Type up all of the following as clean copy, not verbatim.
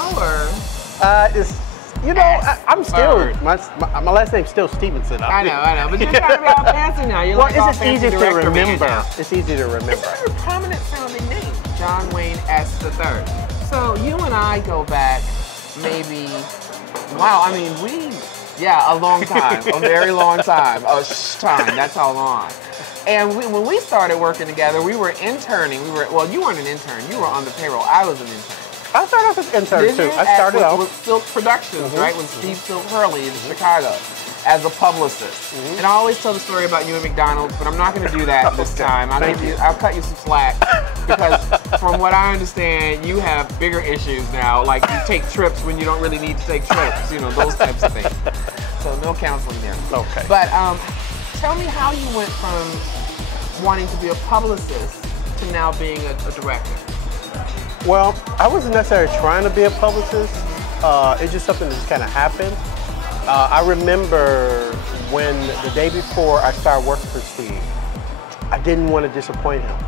now, or? It's, you know, I'm still, my last name's still Stevenson. I know, but you're trying to be all fancy now. You're like it's easy to remember. It's easy to remember. It's a very prominent sounding name, John Wayne S III. So you and I go back maybe, wow, I mean, a long time, a very long time, that's how long. And when we started working together, we were interning. Well, you weren't an intern, you were on the payroll. I was an intern. I started off as an intern too. I started off with Silk Productions, right? With Steve Silk Hurley in Chicago as a publicist. And I always tell the story about you at McDonald's, but I'm not going to do that this time. I'll cut you some slack because from what I understand, you have bigger issues now. Like you take trips when you don't really need to take trips, you know, those types of things. So no counseling there. Okay. But tell me how you went from wanting to be a publicist to now being a director. Well, I wasn't necessarily trying to be a publicist. It's just something that just kind of happened. I remember when the day before I started working for Steve, I didn't want to disappoint him.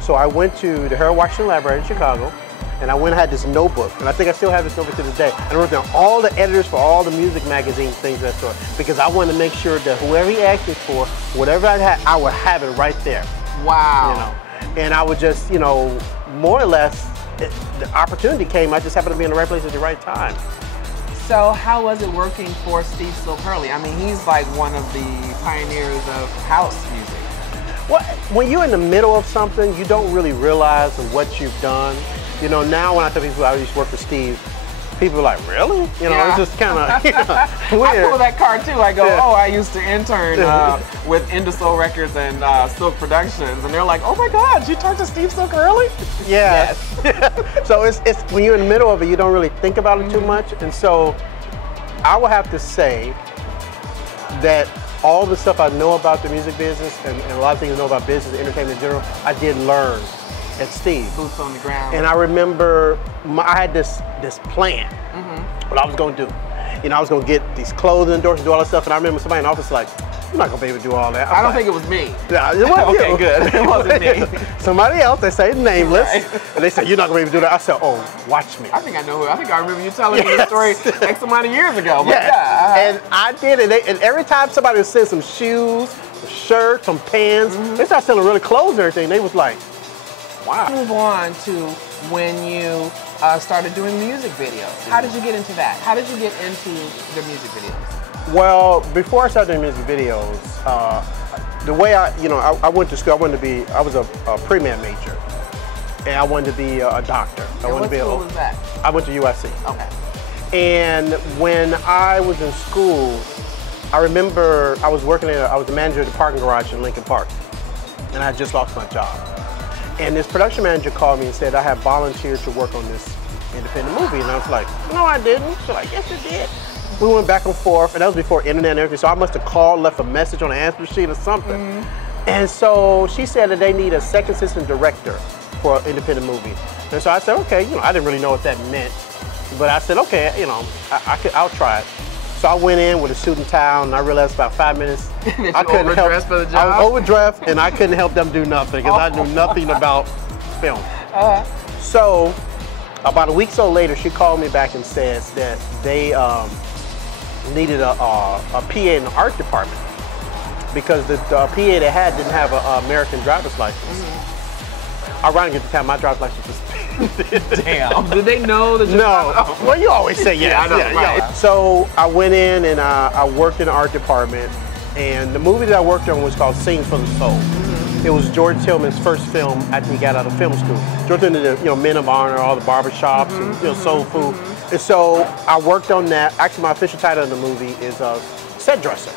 So I went to the Harold Washington Library in Chicago, and I went and had this notebook, and I think I still have this notebook to this day. And I wrote down all the editors for all the music magazines, things of that sort, because I wanted to make sure that whoever he asked me for, whatever I had, I would have it right there. Wow. You know, and I would just, you know, more or less, the opportunity came. I just happened to be in the right place at the right time. So how was it working for Steve Silk Hurley? I mean, he's like one of the pioneers of house music. Well, when you're in the middle of something, you don't really realize what you've done. You know, now when I tell people I used to work for Steve, people are like, really? You know, it's just kind of weird. I pull that card too. I go, I used to intern with Indusol Records and Silk Productions, and they're like, oh my God, you talked to Steve Silk Hurley? Yeah. Yes. So it's when you're in the middle of it, you don't really think about it too much, and so I will have to say that all the stuff I know about the music business and a lot of things I know about business, entertainment in general, I did learn at Steve. Boots on the ground. And I remember I had this plan, what I was going to do. You know, I was going to get these clothes endorsements, do all that stuff, and I remember somebody in the office like, you're not going to be able to do all that. I don't think it was me. Yeah, it wasn't okay, good. It wasn't me. Somebody else, they say nameless, and they said, you're not going to be able to do that. I said, oh, watch me. I think I know who. I think I remember you telling me the story X amount of years ago. But and I did it. And every time somebody would send some shoes, some shirts, some pants, they started selling really clothes and everything. They was like, wow. Move on to when you started doing music videos. How did you get into that? How did you get into the music videos? Well, before I started doing music videos, the way I went to school, I was a pre-med major, and I wanted to be a doctor. What school was that? I went to USC. Okay. And when I was in school, I remember I was the manager of the parking garage in Lincoln Park, and I had just lost my job. And this production manager called me and said, I have volunteered to work on this independent movie. And I was like, no, I didn't. She's like, yes, you did. We went back and forth, and that was before internet and everything, so I must have called, left a message on an answer sheet or something. And so she said that they need a second assistant director for an independent movie. And so I said, okay, you know, I didn't really know what that meant, but I said, okay, you know, I'll try it. So I went in with a suit and tie, and I realized about 5 minutes I couldn't help. For the job? I was overdressed, and I couldn't help them do nothing because I knew nothing about film. So about a week or so later, she called me back and says that they needed a PA in the art department because the PA they had didn't have an American driver's license. Ironically, at the time, my driver's license was Damn. Did they know that? No. Well, you always say yes. Yeah, I know, right. So I went in and I worked in the art department, and the movie that I worked on was called Sing for the Soul. It was George Tillman's first film after he got out of film school. George Tillman did, Men of Honor, all the barbershops, and soul food. And so I worked on that. Actually, my official title in the movie is set dresser.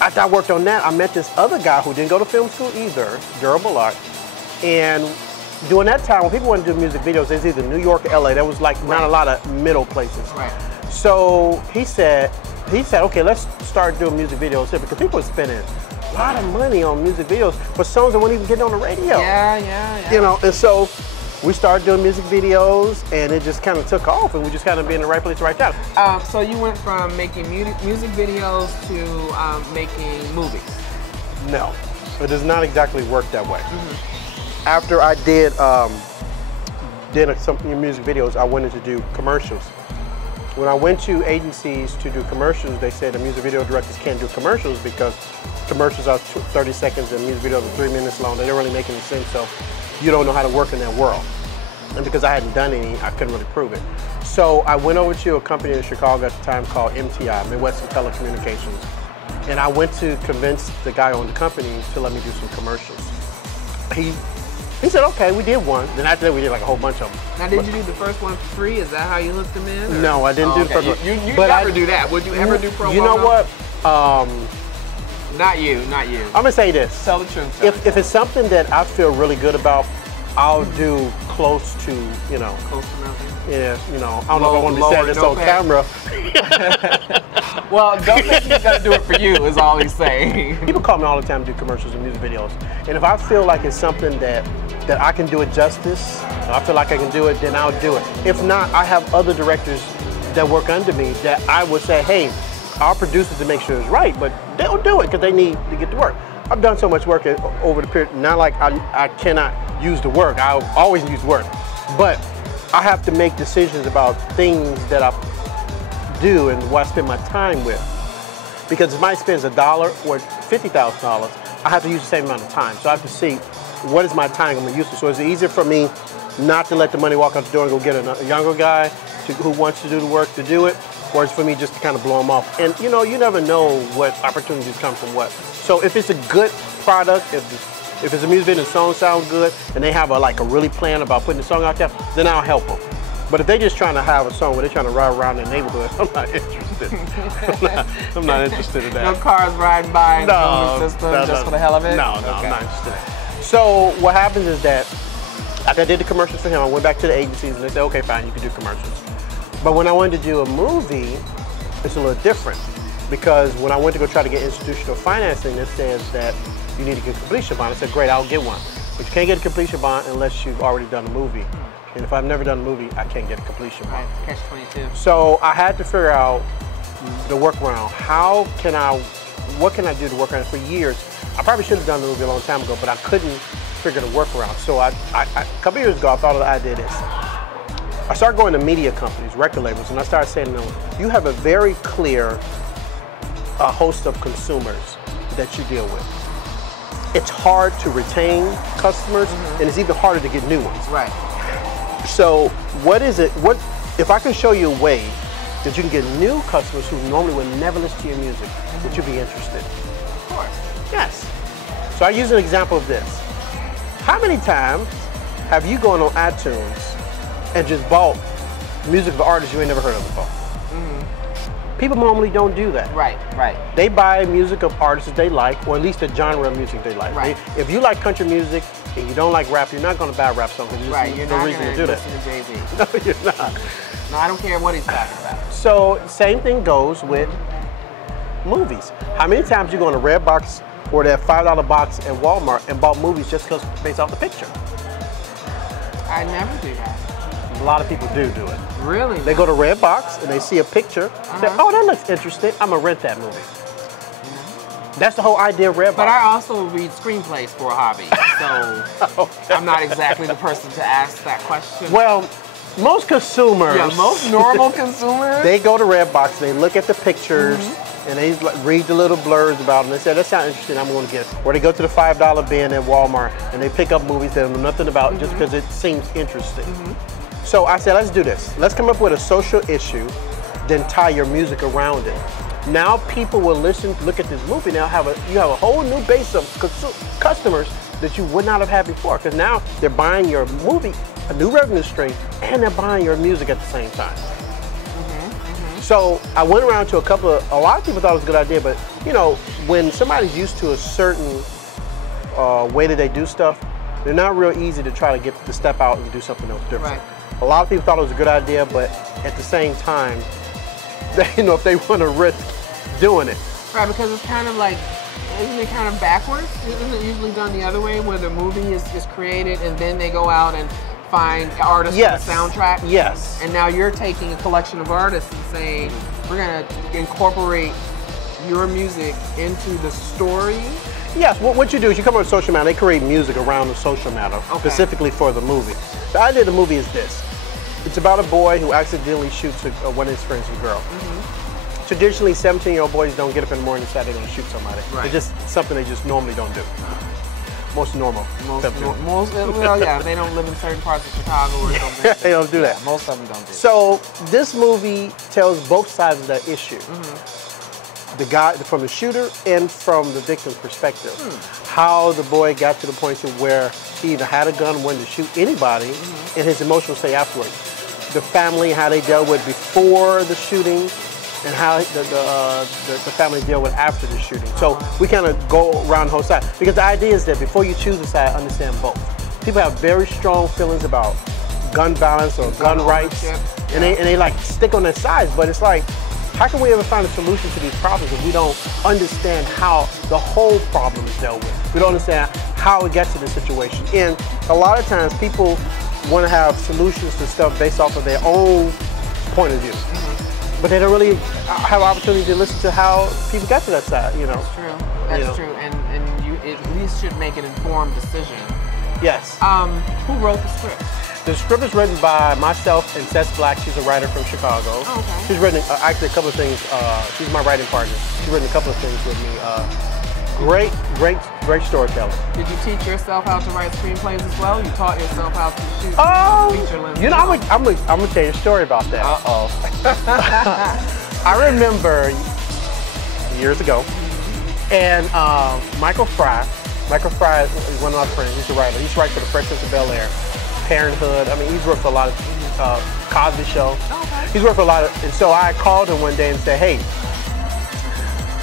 After I worked on that, I met this other guy who didn't go to film school either, Durable Art. And during that time, when people wanted to do music videos, it was either New York or LA. There was like not a lot of middle places. So he said, okay, let's start doing music videos here because people are spending a lot of money on music videos for songs that weren't even getting on the radio. Yeah. You know, and so we started doing music videos, and it just kind of took off, and we just kind of be in the right place, right time. So you went from making music videos to making movies? No, it does not exactly work that way. After I did did some music videos, I wanted to do commercials. When I went to agencies to do commercials, they said the music video directors can't do commercials because commercials are 30 seconds and music videos are 3 minutes long. They don't really make any sense, so you don't know how to work in that world. And because I hadn't done any, I couldn't really prove it. So I went over to a company in Chicago at the time called MTI, Midwestern Telecommunications. And I went to convince the guy on the company to let me do some commercials. He said, okay, we did one. Then after that, we did like a whole bunch of them. Now, did you do the first one for free? Is that how you hooked them in? Or? No, I didn't do the first one. You never do that. Would you ever do pro bono? You know what? Not you, not you. I'm gonna say this. Tell the truth. If it's something that I feel really good about, I'll do close to, you know. Close to nothing? Yeah, you know, I don't know if I want to be saying this on camera. Well, don't think he's gonna do it for you, is all he's saying. People call me all the time to do commercials and music videos. And if I feel like it's something that I can do it justice, I feel like I can do it, then I'll do it. If not, I have other directors that work under me that I would say, hey, our producers to make sure it's right, but they'll do it because they need to get to work. I've done so much work over the period, not like I cannot use the work, I'll always use work. But I have to make decisions about things that I do and what I spend my time with. Because if I spend $1 or $50,000, I have to use the same amount of time. So I have to see what is my time I'm gonna use. So is it easier for me not to let the money walk out the door and go get a younger guy who wants to do the work to do it? Or is it for me just to kind of blow them off? And you know, you never know what opportunities come from what. So if it's a good product, if it's a music video and the song sounds good, and they have a really plan about putting the song out there, then I'll help them. But if they're just trying to have a song where they're trying to ride around the neighborhood, I'm not interested. I'm not interested in that. No cars riding by in the system just for the hell of it? No, I'm not interested in that. So what happens is that after I did the commercials for him, I went back to the agencies and they said, okay, fine, you can do commercials. But when I wanted to do a movie, it's a little different. Because when I went to go try to get institutional financing, it says that you need to get a completion bond. I said, great, I'll get one. But you can't get a completion bond unless you've already done a movie. And if I've never done a movie, I can't get a completion bond. Right, catch-22. So I had to figure out the workaround. What can I do to work around it? For years, I probably should have done the movie a long time ago, but I couldn't figure the workaround. So a couple years ago, I thought of the idea of this. I started going to media companies, record labels, and I started saying to them, you have a very clear host of consumers that you deal with. It's hard to retain customers, and it's even harder to get new ones. Right. So if I can show you a way that you can get new customers who normally would never listen to your music, would you be interested? Of course. Yes. So I use an example of this. How many times have you gone on iTunes and just bought music of artists you ain't never heard of before? People normally don't do that. Right, right. They buy music of artists that they like, or at least a genre of music they like. Right. If you like country music and you don't like rap, you're not going to buy a rap song. Right, you're no not reason going to do listen that. to Jay-Z. No, you're not. No, I don't care what he's talking about. So same thing goes with movies. How many times you go in a Redbox or that $5 box at Walmart and bought movies just because based off the picture? I never do that. A lot of people do it. Really? They go to Redbox and they see a picture, say, oh, that looks interesting, I'm gonna rent that movie. That's the whole idea of Redbox. But I also read screenplays for a hobby, so okay. I'm not exactly the person to ask that question. Well, most consumers, most normal consumers, they go to Redbox and they look at the pictures and they read the little blurs about them. They say, that sounds interesting, I'm gonna get it. Or they go to the $5 bin at Walmart and they pick up movies they know nothing about just because it seems interesting. So I said, let's do this. Let's come up with a social issue, then tie your music around it. Now people will look at this movie, now you have a whole new base of customers that you would not have had before, because now they're buying your movie, a new revenue stream, and they're buying your music at the same time. So I went around to a lot of people thought it was a good idea, but you know, when somebody's used to a certain way that they do stuff, they're not real easy to try to get to step out and do something else different. Right. A lot of people thought it was a good idea, but at the same time, if they want to risk doing it. Right, because it's kind of like, isn't it kind of backwards? Isn't it usually done the other way, where the movie is created and then they go out and find artists for the soundtrack? Yes. And now you're taking a collection of artists and saying, we're going to incorporate your music into the story Yes, what you do is you come up with social matter. They create music around the social matter, specifically for the movie. The idea of the movie is this. It's about a boy who accidentally shoots one of his friends, a girl. Traditionally, 17-year-old boys don't get up in the morning and decide they're going to shoot somebody. Right. It's just something they just normally don't do. Most normal. Well, yeah, they don't live in certain parts of Chicago or something. They don't do that. Yeah, most of them don't do that. So this movie tells both sides of that issue. The guy, from the shooter and from the victim's perspective. How the boy got to the point to where he either had a gun, wanted to shoot anybody, and his emotional say afterwards. The family, how they dealt with before the shooting, and how the family deal with after the shooting. So we kind of go around the whole side. Because the idea is that before you choose a side, understand both. People have very strong feelings about gun violence or gun rights, and they like stick on their sides, but it's like, how can we ever find a solution to these problems if we don't understand how the whole problem is dealt with? We don't understand how it gets to this situation. And a lot of times people want to have solutions to stuff based off of their own point of view. But they don't really have opportunity to listen to how people got to that side, you know. That's true. That's true. And you at least should make an informed decision. Yes. Who wrote the script? The script is written by myself and Seth Black. She's a writer from Chicago. Oh, okay. She's written actually a couple of things. She's my writing partner. She's written a couple of things with me. Great storyteller. Did you teach yourself how to write screenplays as well? You taught yourself how to shoot feature length? You know, I'm gonna tell you a story about that. I remember years ago, and Michael Fry is one of my friends. He's a writer. He's writing for The Fresh Prince of Bel-Air, Parenthood. I mean, he's worked for a lot of Cosby Show. Okay. He's worked for a lot of, and so I called him one day and said, hey,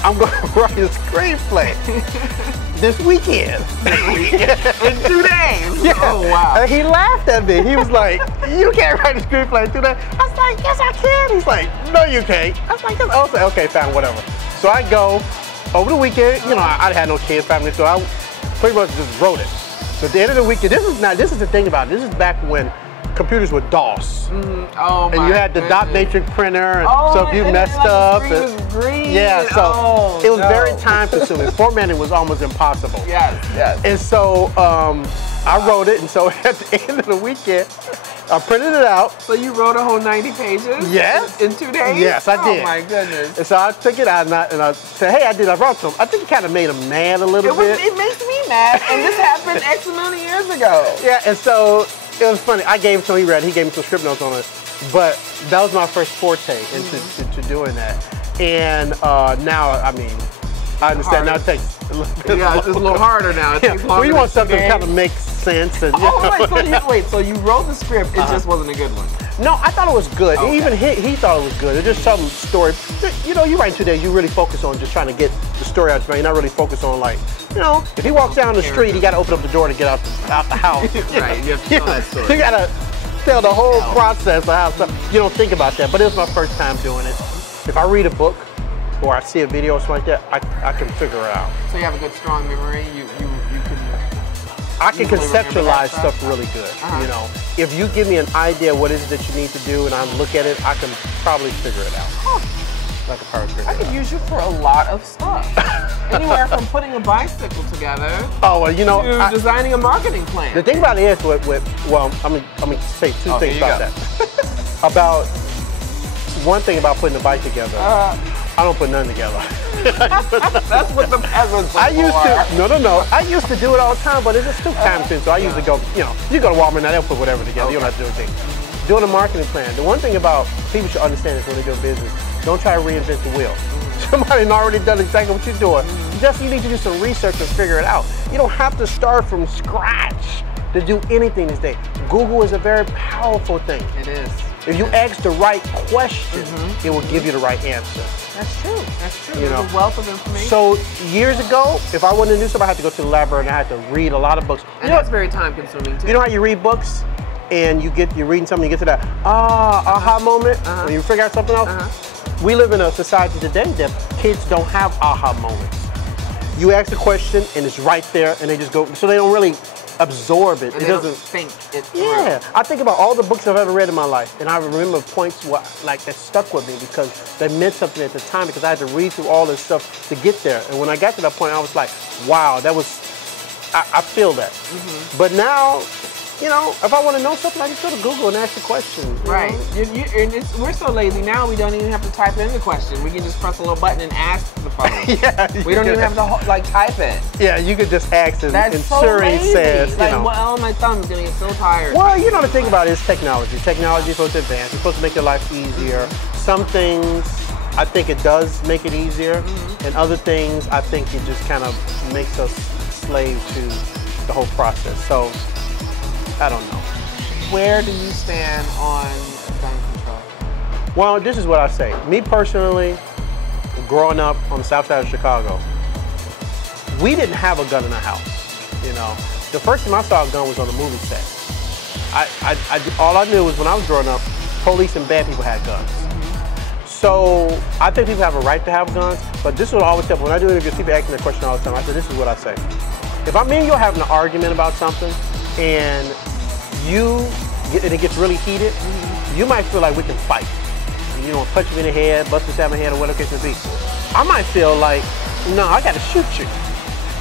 I'm going to write a screenplay this weekend. In 2 days? Yeah. Oh, wow. And he laughed at me. He was like, you can't write a screenplay in 2 days. I was like, yes, I can. He's like, no, you can't. I was like, yes. I was like, okay, fine, whatever. So I go over the weekend. You know, I had no kids, family, so I pretty much just wrote it. So at the end of the weekend, this is the thing about it. This is back when computers were DOS. Oh, and you had the dot matrix printer, and so if you messed up. Green. Yeah, so it was very time consuming. Formatting was almost impossible. Yes. And so I wrote it, and so at the end of the weekend, I printed it out. So you wrote a whole 90 pages? Yes. In 2 days? Yes, I did. Oh my goodness. And so I took it out and I said, hey, I wrote to him. I think it kind of made him mad a little bit. It makes me mad, and this happened X amount of years ago. Yeah, and so it was funny. I gave it to him, he read it, he gave me some script notes on it. But that was my first forte into doing that. And now, I mean, I understand now it takes a little bit it's a little harder now. It takes longer. Well, you want something that kind of makes sense. And, so you wrote the script, it just wasn't a good one. No, I thought it was good. Okay. Even he thought it was good. It's just some story. You know, you write in 2 days, you really focus on just trying to get the story out. You're not really focused on, like, you know, if he walks down the street, he got to open up the door to get out the house. Right, you have to tell that story. You got to tell the whole process of how stuff. You don't think about that, but it was my first time doing it. If I read a book or I see a video or something like that, I can figure it out. So you have a good, strong memory. I can conceptualize stuff really good. You know, if you give me an idea what it is that you need to do, and I look at it, I can probably figure it out. Like a power trip. I could use you for a lot of stuff. Anywhere from putting a bicycle together. Oh well, you know, to designing a marketing plan. The thing about it is, well, I'm gonna say two things about that. About one thing about putting a bike together. I don't put none together. That's what the peasants are. I used to do it all the time, but it's just too time consuming. So I usually go, you know, you go to Walmart now, they'll put whatever together. You don't have to do anything. Doing a marketing plan. The one thing about people should understand is when they do business, don't try to reinvent the wheel. Somebody's already done exactly what you're doing. You need to do some research and figure it out. You don't have to start from scratch to do anything these days. Google is a very powerful thing. It is. If you ask the right question, it will give you the right answer. That's true. That's true. You know? There's a wealth of information. So years ago, if I wanted to do something, I had to go to the library and I had to read a lot of books. And that's very time consuming too. You know how you read books and you're reading something, you get to that aha moment when you figure out something else? We live in a society today that kids don't have aha moments. You ask a question and it's right there and they just go, so they don't really absorb it. And it they doesn't don't think it through. Yeah, I think about all the books I've ever read in my life, and I remember points like that stuck with me because they meant something at the time because I had to read through all this stuff to get there. And when I got to that point, I was like, wow, that was, I feel that. But now, you know, if I want to know something, I just go to Google and ask the question. Right. We're so lazy now, we don't even have to type in the question. We can just press a little button and ask the phone. We don't even have to like type it. Yeah, you could just ask and so Siri lazy. says, like, you know. well, my thumb's gonna get so tired. Well, you know, the thing about it is technology. Technology is supposed to advance. It's supposed to make your life easier. Some things, I think it does make it easier. And other things, I think it just kind of makes us slave to the whole process. So, I don't know. Where do you stand on gun control? Well, this is what I say. Me personally, growing up on the south side of Chicago, we didn't have a gun in our house. You know, the first time I saw a gun was on a movie set. All I knew was when I was growing up, police and bad people had guns. So I think people have a right to have guns, but this is what I always tell people. When I do interviews, people ask me that question all the time. I said, this is what I say. If me and you are having an argument about something, and it gets really heated, you might feel like we can fight. You know, punch me in the head, bust his head or whatever the case may be. I might feel like, no, I gotta shoot you.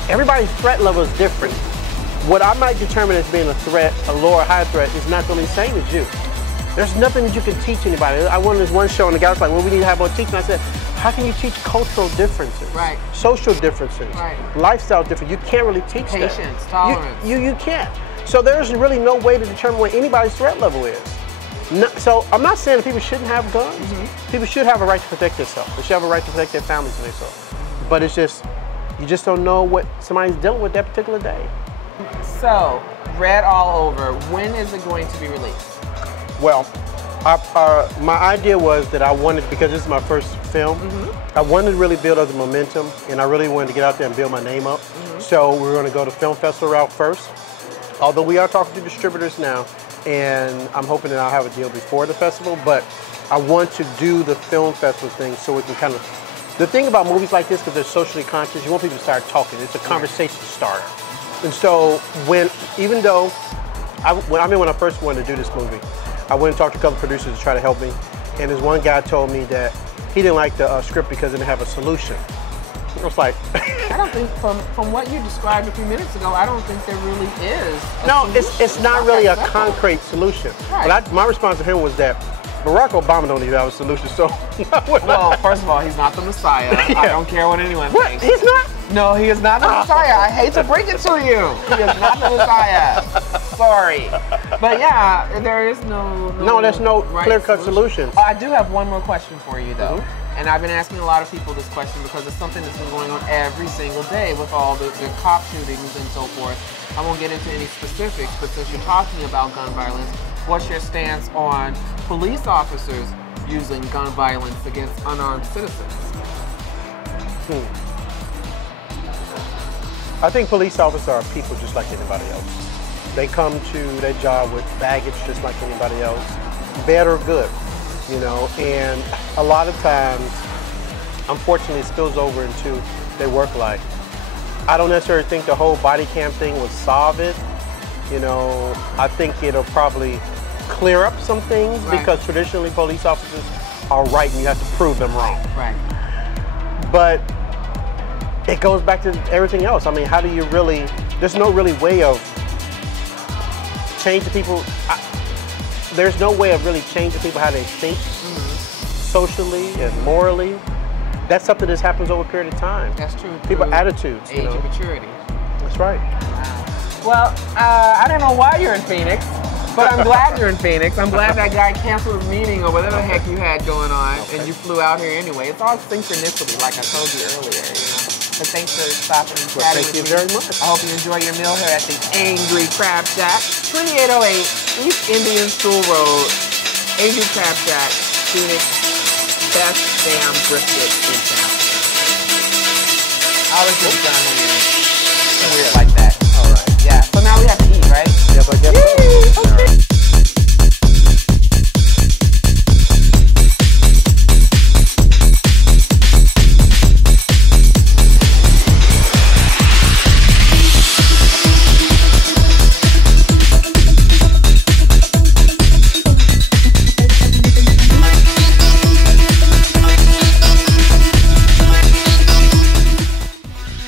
Everybody's threat level is different. What I might determine as being a threat, a low or high threat, is not really the same as you. There's nothing that you can teach anybody. I went to this one show and the guy was like, well, we need to have more teaching. I said, how can you teach cultural differences? Right. Social differences. Right. Lifestyle differences. You can't really teach that. Patience, tolerance. You can't. So there's really no way to determine what anybody's threat level is. No, so I'm not saying that people shouldn't have guns. People should have a right to protect themselves. They should have a right to protect their families and themselves. But it's just, you just don't know what somebody's dealing with that particular day. So, read all over, when is it going to be released? Well, my idea was that I wanted, because this is my first film, I wanted to really build up the momentum, and I really wanted to get out there and build my name up. So we're going to go the film festival route first. Although we are talking to distributors now, and I'm hoping that I'll have a deal before the festival, but I want to do the film festival thing so we can kind of, the thing about movies like this, because they're socially conscious, you want people to start talking. It's a conversation starter. And so when I first wanted to do this movie, I went and talked to a couple producers to try to help me, and this one guy told me that he didn't like the script because it didn't have a solution. I was like, I don't think, from what you described a few minutes ago, I don't think there really is a solution. It's not really a concrete solution. Right. But my response to him was that Barack Obama don't even have a solution, so. Well, first of all, he's not the Messiah. I don't care what anyone thinks. He's not? No, he is not the Messiah. I hate to break it to you. He is not the Messiah. Sorry. But yeah, there is there's no clear-cut solution. I do have one more question for you, though. And I've been asking a lot of people this question because it's something that's been going on every single day with all the cop shootings and so forth. I won't get into any specifics, but since you're talking about gun violence, what's your stance on police officers using gun violence against unarmed citizens? I think police officers are people just like anybody else. They come to their job with baggage just like anybody else, bad or good. You know, and a lot of times, unfortunately, it spills over into their work life. I don't necessarily think the whole body cam thing would solve it. You know, I think it'll probably clear up some things because traditionally police officers are right and you have to prove them wrong. Right. But it goes back to everything else. I mean, how do you really, there's no really way of changing people. There's no way of really changing people how they think socially and morally. That's something that happens over a period of time. That's true. People's attitudes. Age and maturity. That's right. Wow. Well, I don't know why you're in Phoenix, but I'm glad you're in Phoenix. I'm glad that guy canceled his meeting or whatever the heck you had going on, and you flew out here anyway. It's all synchronicity, like I told you earlier, you know. But thanks for stopping and chatting with me. Thank you very much. I hope you enjoy your meal here at the Angry Crab Shack, 2808 East Indian School Road. Angry Crab Shack, Phoenix, best damn brisket in town. I was just done weird like that. All right. Yeah. So now we have to eat, right? Yes, I guess so. Okay.